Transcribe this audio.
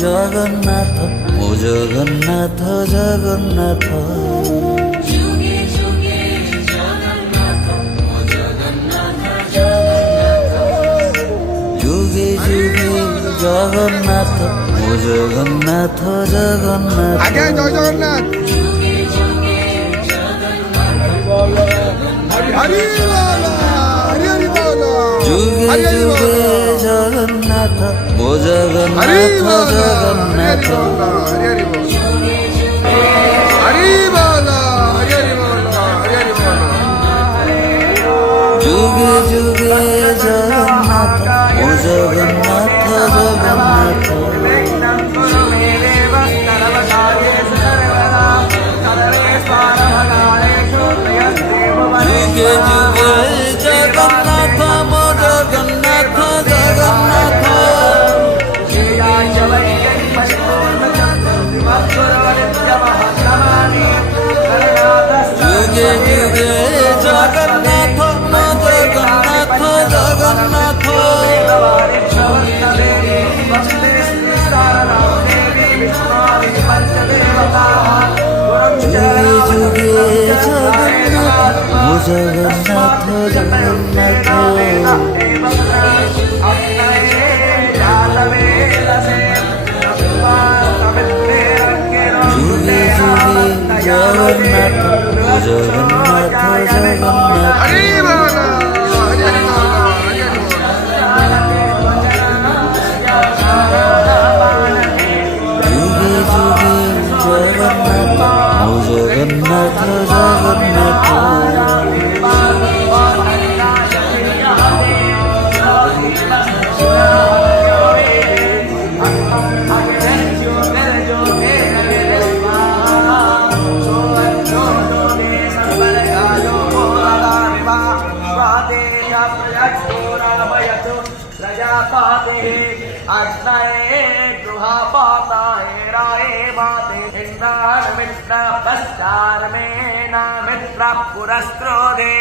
জগন্নাথ ও জগন্নাথ জগন্নাথ যুগে যুগে জগন্নাথ ও জগন্নাথ জগন্নাথ যুগে যুগে জগন্নাথ ও জগন্নাথ জগন্নাথ আগে জয় জগন্নাথ যুগে যুগে জগন্নাথ হরি হরি বল হরি হরি বল যুগে হরি হরি বল যুগে জগন্নাথ ও হরি জগন্নাথ বল জগন্নাথ হরি হরি বল যুগে যুগে হরি বল হরি হরি বল হরি হরি বল যুগে যুগে জগন্নাথ ও জগন্নাথ জগন্নাথ যুগে যুগে জগন্নাথ ও জগন্নাথ জগন্নাথ যুগে যুগে জগন্নাথ ও জগন্নাথ জগন্নাথ যুগে যুগে জগন্নাথ ও জগন্নাথ জগন্নাথ যুগে যুগে জগন্নাথ ও জগন্নাথ জগন্নাথ হরি বল হরি হরি বল হরি হরি বল যুগে যুগে জগন্নাথ ও জগন্নাথ জগন্নাথ मित्र पुरस्त्रोदे